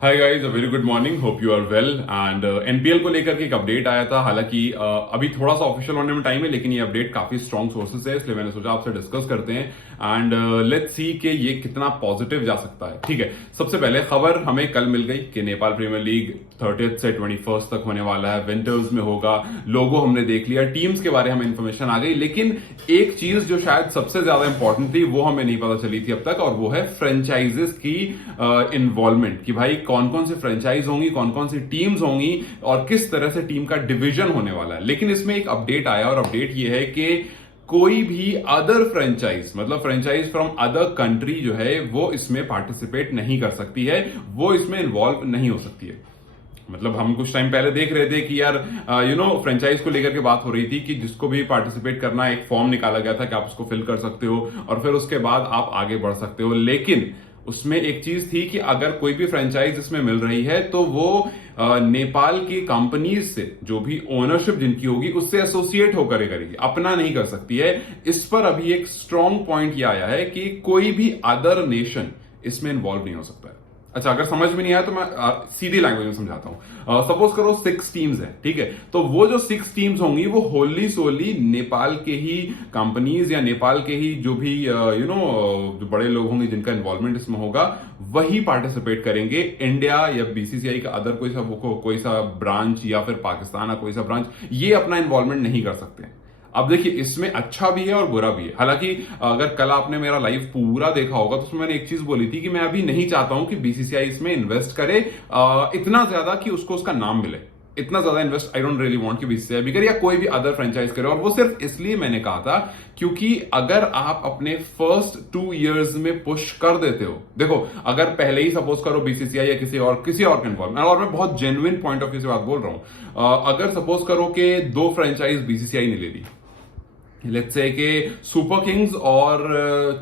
Hi guys, a very good morning, hope you are well. And NPL को लेकर के एक अपडेट आया था। हालांकि अभी थोड़ा सा ऑफिशियल होने में टाइम है, लेकिन ये अपडेट काफी स्ट्रॉन्ग सोर्सेस है, इसलिए मैंने सोचा आपसे डिस्कस करते हैं एंड लेट्स सी कि ये कितना पॉजिटिव जा सकता है। ठीक है, सबसे पहले खबर हमें कल मिल गई कि नेपाल प्रीमियर लीग 30 से 21 तक होने वाला है, विंटर्स में होगा। लोगो हमने देख लिया, टीम्स के बारे में इन्फॉर्मेशन आ गई, लेकिन एक चीज जो शायद सबसे ज्यादा इंपॉर्टेंट थी वो हमें नहीं पता चली थी अब तक, और वो है फ्रेंचाइजेस की इन्वॉल्वमेंट। कि भाई कौन कौन सी फ्रेंचाइज होंगी, कौन कौन सी टीम्स होंगी और किस तरह से टीम का डिवीजन होने वाला है। लेकिन इसमें एक अपडेट आया, और अपडेट ये है कि कोई भी अदर फ्रेंचाइज, मतलब फ्रेंचाइज फ्रॉम अदर कंट्री जो है वो इसमें पार्टिसिपेट नहीं कर सकती है, वो इसमें इन्वॉल्व नहीं हो सकती है। मतलब हम कुछ टाइम पहले देख रहे थे कि यार फ्रेंचाइज को लेकर के बात हो रही थी कि जिसको भी पार्टिसिपेट करना है, एक फॉर्म निकाला गया था कि आप उसको फिल कर सकते हो और फिर उसके बाद आप आगे बढ़ सकते हो। लेकिन उसमें एक चीज थी कि अगर कोई भी फ्रेंचाइज इसमें मिल रही है तो वो नेपाल की कंपनीज से, जो भी ओनरशिप जिनकी होगी, उससे एसोसिएट होकर करेगी, अपना नहीं कर सकती है। इस पर अभी एक स्ट्रॉन्ग पॉइंट यह आया है कि कोई भी अदर नेशन इसमें इन्वॉल्व नहीं हो सकता है। अच्छा, अगर समझ में नहीं आया तो मैं सीधी लैंग्वेज में समझाता हूं। सपोज करो 6 टीम्स हैं, ठीक है, तो वो जो 6 टीम्स होंगी वो होली सोली नेपाल के ही कंपनीज या नेपाल के ही जो भी जो बड़े लोग होंगे जिनका इन्वॉल्वमेंट इसमें होगा, वही पार्टिसिपेट करेंगे। इंडिया या बीसीसीआई का अदर कोई सा ब्रांच या फिर पाकिस्तान का कोई सा ब्रांच ये अपना इन्वॉल्वमेंट नहीं कर सकते। अब देखिए, इसमें अच्छा भी है और बुरा भी है। हालांकि अगर कल आपने मेरा लाइव पूरा देखा होगा तो उसमें मैंने एक चीज बोली थी कि मैं अभी नहीं चाहता हूं कि बीसीसीआई इसमें इन्वेस्ट करे इतना ज्यादा कि उसको उसका नाम मिले। इतना ज्यादा invest I don't really want कि बीसीसीआई भी करे या कोई भी अदर फ्रेंचाइज करे। और वो सिर्फ इसलिए मैंने कहा था क्योंकि अगर आप अपने फर्स्ट 2 इयर्स में पुश कर देते हो, देखो अगर पहले ही सपोज करो बीसीसीआई या किसी और के इन्वॉल्वमेंट, और मैं बहुत जेन्युइन पॉइंट ऑफ व्यू से बात बोल रहा हूं, अगर सपोज करो कि 2 फ्रेंचाइज बीसीसीआई ने ले ली, लेट्स से कि सुपर किंग्स और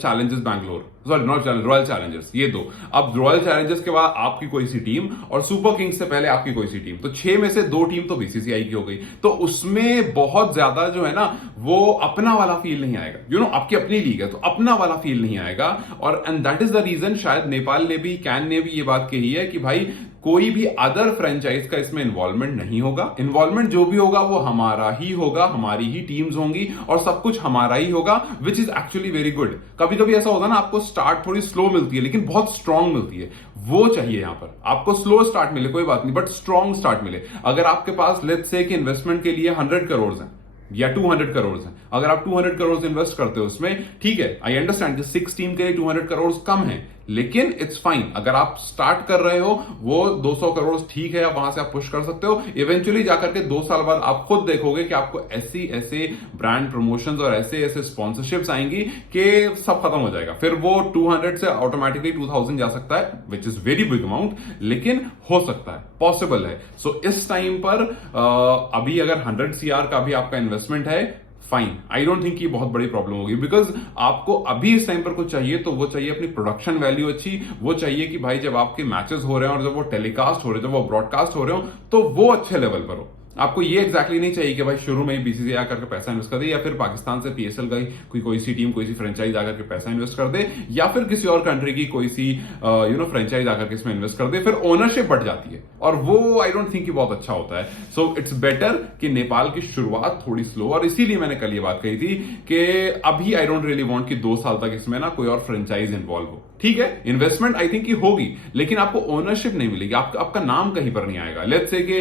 Challengers Bangalore, sorry not Challengers, royal Challengers, ये दो। अब रॉयल चैलेंजर्स के बाद आपकी कोई सी टीम और सुपर किंग्स से पहले आपकी कोई सी टीम, तो 6 में से 2 टीम तो बीसीसीआई की हो गई। तो उसमें बहुत ज्यादा जो है ना वो अपना वाला फील नहीं आएगा। आपकी अपनी लीग है तो अपना वाला फील नहीं आएगा। और and that is the reason शायद नेपाल ने भी, कैन ने भी ये बात कही है कि भाई कोई भी अदर फ्रेंचाइज का इसमें इन्वॉल्वमेंट नहीं होगा। इन्वॉल्वमेंट जो भी होगा वो हमारा ही होगा, हमारी ही टीम्स होंगी और सब कुछ हमारा ही होगा, which is actually very good. कभी कभी ऐसा होता है ना, आपको स्टार्ट थोड़ी स्लो मिलती है लेकिन बहुत स्ट्रांग मिलती है, वो चाहिए यहां पर। आपको स्लो स्टार्ट मिले कोई बात नहीं, बट स्ट्रांग स्टार्ट मिले। अगर आपके पास लेट्स से कि इन्वेस्टमेंट के लिए 100 करोड़ है या 200 करोड़ है, अगर आप 200 करोड़ इन्वेस्ट करते हो उसमें, ठीक है, आई अंडरस्टैंड कि 6 टीम के लिए 200 करोड़ कम है, लेकिन इट्स फाइन। अगर आप स्टार्ट कर रहे हो वो 200 करोड़ ठीक है, वहां से आप पुश कर सकते हो। इवेंचुअली जाकर के 2 साल बाद आप खुद देखोगे कि आपको ऐसे ब्रांड प्रमोशंस और ऐसे स्पॉन्सरशिप्स आएंगी कि सब खत्म हो जाएगा। फिर वो 200 से ऑटोमेटिकली 2000 जा सकता है, which is very big amount, लेकिन हो सकता है, पॉसिबल है। सो इस टाइम पर अभी अगर 100 CR का भी आपका इन्वेस्टमेंट है, फाइन, आई डोंट थिंक ये बहुत बड़ी प्रॉब्लम होगी। बिकॉज आपको अभी इस टाइम पर कुछ चाहिए तो वो चाहिए अपनी प्रोडक्शन वैल्यू अच्छी, वो चाहिए कि भाई जब आपके मैचेस हो रहे हैं और जब वो टेलीकास्ट हो रहे हैं, जब वो ब्रॉडकास्ट हो रहे हो, तो वो अच्छे लेवल पर हो। आपको ये एग्जैक्टली नहीं चाहिए कि भाई शुरू में ही बीसीसीआई आकर के पैसा इन्वेस्ट कर दे, या फिर पाकिस्तान से पीएसएल का कोई सी टीम, कोई सी फ्रेंचाइज आकर के पैसा इन्वेस्ट कर दे, या फिर किसी और कंट्री की कोई सी फ्रेंचाइज आकर के इसमें इन्वेस्ट कर दे, फिर ओनरशिप बढ़ जाती है और वो आई डोंट थिंक कि बहुत अच्छा होता है। सो इट्स बेटर कि नेपाल की शुरुआत थोड़ी स्लो, और इसीलिए मैंने कल ये बात कही थी कि अभी आई डोंट रियली वांट कि 2 साल तक इसमें ना कोई और फ्रेंचाइज इन्वॉल्व हो। ठीक है, इन्वेस्टमेंट आई थिंक की होगी, लेकिन आपको ओनरशिप नहीं मिलेगी, आपका नाम कहीं पर नहीं आएगा। लेट्स से कि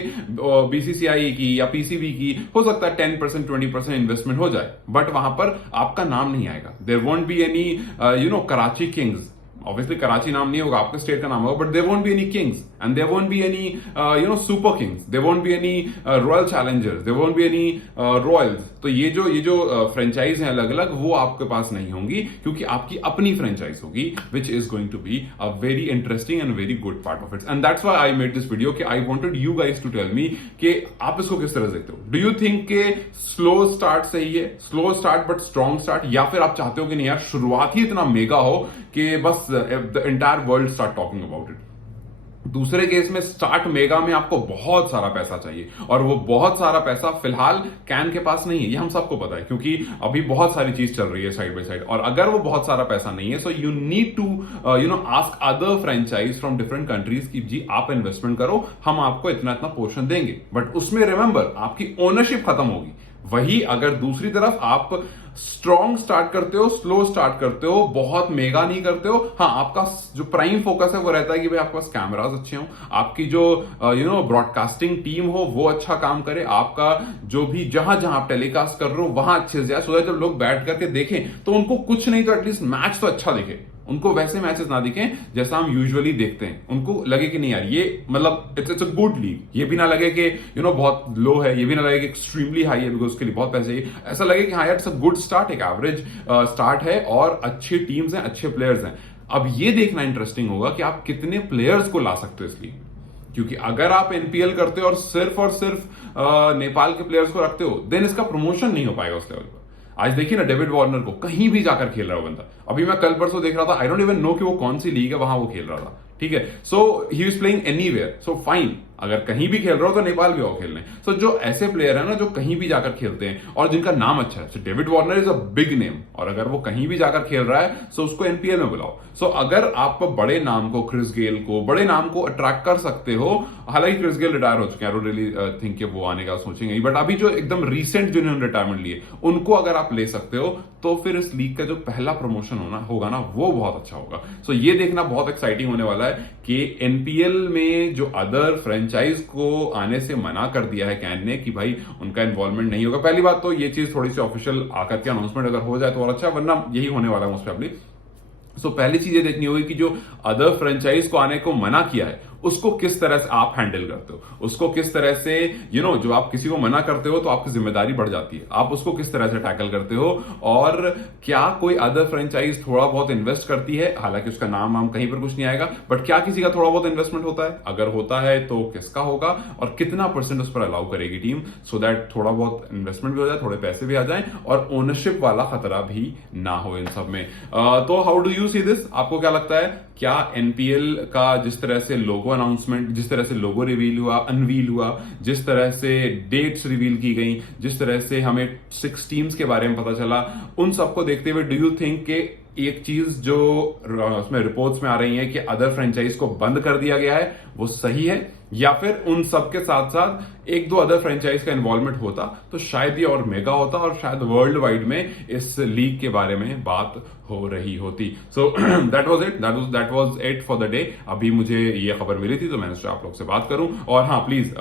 बीसीसीआई की या पीसीबी की हो सकता है 10% 20% इन्वेस्टमेंट हो जाए, बट वहां पर आपका नाम नहीं आएगा। There won't be any Karachi kings, obviously Karachi नाम नहीं होगा, आपके स्टेट का नाम होगा, but there won't be any kings and there won't be any super kings, there won't be any royal challengers, there won't be any royals. तो ये जो फ्रेंचाइज हैं अलग अलग, वो आपके पास नहीं होंगी क्योंकि आपकी अपनी फ्रेंचाइज होगी, which is going to be a very interesting and very good part of it. And that's why I made this video कि I wanted you guys to tell me कि आप इसको किस तरह से देखते हो। डू यू थिंक के स्लो स्टार्ट सही है, slow start but strong start, या फिर आप चाहते हो कि नहीं यार शुरुआत ही इतना मेगा हो कि बस the entire world start talking about it. दूसरे केस में स्टार्ट मेगा में आपको बहुत सारा पैसा चाहिए, और वो बहुत सारा पैसा फिलहाल कैन के पास नहीं है, ये हम सबको पता है, क्योंकि अभी बहुत सारी चीज चल रही है साइड बाय साइड। और अगर वो बहुत सारा पैसा नहीं है, so you need to ask other franchise from different countries कि जी आप इन्वेस्टमेंट करो, हम आपको इतना इतना पोर्शन देंगे, बट उसमें रिमेंबर आपकी ओनरशिप खत्म होगी। वही अगर दूसरी तरफ आप स्ट्रॉन्ग स्टार्ट करते हो, स्लो स्टार्ट करते हो, बहुत मेगा नहीं करते हो, हाँ आपका जो प्राइम फोकस है वो रहता है कि भाई आपके पास कैमरास अच्छे हो, आपकी जो ब्रॉडकास्टिंग टीम हो वो अच्छा काम करे, आपका जो भी जहां जहां आप टेलीकास्ट कर रहे हो वहां अच्छे से जाए, सो जब लोग बैठ करके देखें तो उनको कुछ नहीं तो एटलीस्ट मैच तो अच्छा दिखे, उनको वैसे मैचेस ना दिखें जैसा हम यूजुअली देखते हैं, उनको लगे कि नहीं यार ये मतलब इट्स अ गुड लीग, ये भी ना लगे कि बहुत लो है, ये भी ना लगे कि एक्सट्रीमली हाई है बिकॉज उसके लिए बहुत पैसे चाहिए, ऐसा लगे कि हाँ यार इट्स अ गुड स्टार्ट, एक एवरेज स्टार्ट है और अच्छी टीम्स हैं, अच्छे प्लेयर्स हैं। अब ये देखना इंटरेस्टिंग होगा कि आप कितने प्लेयर्स को ला सकते हो इस लीग, क्योंकि अगर आप एनपीएल करते हो और सिर्फ नेपाल के प्लेयर्स को रखते हो, देन इसका प्रमोशन नहीं हो पाएगा उस लेवल पर। आज देखिए ना डेविड वार्नर को, कहीं भी जाकर खेल रहा है बंदा, अभी मैं कल परसों देख रहा था, आई डोंट इवन नो कि वो कौन सी लीग है, वहां वो खेल रहा था, ठीक है। So he is playing anywhere, so fine, अगर कहीं भी खेल रहा हो तो नेपाल भी आओ खेलने। सो जो ऐसे प्लेयर है ना जो कहीं भी जाकर खेलते हैं और जिनका नाम अच्छा है, so David Warner is a big name, और अगर वो कहीं भी जाकर खेल रहा है सो उसको एनपीएल में बुलाओ। सो अगर आप बड़े नाम को, क्रिस गेल को, बड़े नाम को अट्रैक्ट कर सकते हो, हालांकि क्रिस गेल रिटायर हो चुके हैं, आई डोंट रियली थिंक वो आने का सोचेंगे, बट अभी जो एकदम रिसेंट जिन्होंने रिटायरमेंट लिए उनको अगर आप ले सकते हो तो फिर इस लीग का जो पहला प्रमोशन होगा ना वो बहुत अच्छा होगा। सो ये देखना बहुत एक्साइटिंग होने वाला है कि एनपीएल में जो अदर फ्रेंचाइज को आने से मना कर दिया है कैन ने कि भाई उनका इन्वॉल्वमेंट नहीं होगा। पहली बात तो ये चीज थोड़ी सी ऑफिशियल आकर के अनाउंसमेंट अगर हो जाए तो और अच्छा, वरना यही होने वाला है मोस्ट प्रोबेबली। सो पहली चीज ये देखनी होगी कि जो अदर फ्रेंचाइज को आने को मना किया है उसको किस तरह से आप हैंडल करते हो, उसको किस तरह से जो आप किसी को मना करते हो तो आपकी जिम्मेदारी बढ़ जाती है, आप उसको किस तरह से टैकल करते हो, और क्या कोई अदर फ्रेंचाइज थोड़ा बहुत इन्वेस्ट करती है, हालांकि उसका नाम कहीं पर कुछ नहीं आएगा, बट क्या किसी का थोड़ा बहुत इन्वेस्टमेंट होता है, अगर होता है तो किसका होगा और कितना परसेंट उस पर अलाउ करेगी टीम, सो दैट थोड़ा बहुत इन्वेस्टमेंट भी हो जाए, थोड़े पैसे भी आ जाए और ओनरशिप वाला खतरा भी ना हो इन सब में। तो how do you see this, आपको क्या लगता है, क्या एनपीएल का जिस तरह से लोगो अनाउंसमेंट, जिस तरह से लोगो रिवील हुआ, अनवील हुआ, जिस तरह से डेट्स रिवील की गई, जिस तरह से हमें 6 टीम्स के बारे में पता चला, उन सबको देखते हुए डू यू थिंक कि एक चीज जो उसमें रिपोर्ट्स में आ रही है कि अदर फ्रेंचाइज को बंद कर दिया गया है वो सही है, या फिर उन सब के साथ साथ एक दो अदर फ्रेंचाइज का इन्वॉल्वमेंट होता तो शायद ये और मेगा होता और शायद वर्ल्ड वाइड में इस लीग के बारे में बात हो रही होती। So that was it for the day. अभी मुझे ये खबर मिली थी तो मैंने सोचा आप लोग से बात करूं, और हाँ प्लीज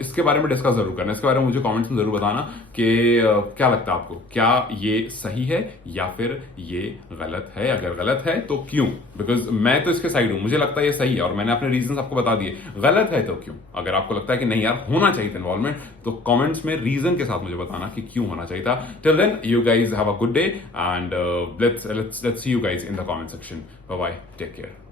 इसके बारे में डिस्कस जरूर करना, इसके बारे में मुझे कमेंट्स में जरूर बताना कि क्या लगता है आपको, क्या ये सही है या फिर ये गलत है, अगर गलत है तो क्यों, बिकॉज मैं तो इसके साइड हूं, मुझे लगता है ये सही है और मैंने अपने रीजन आपको बता दिए, गलत है तो क्यों, अगर आपको लगता है कि नहीं यार होना चाहिए इन्वॉल्वमेंट तो कमेंट्स में रीजन के साथ मुझे बताना कि क्यों होना चाहिए था। Till then you guys have a good day and let's see you guys in the comment section. Bye bye, take care.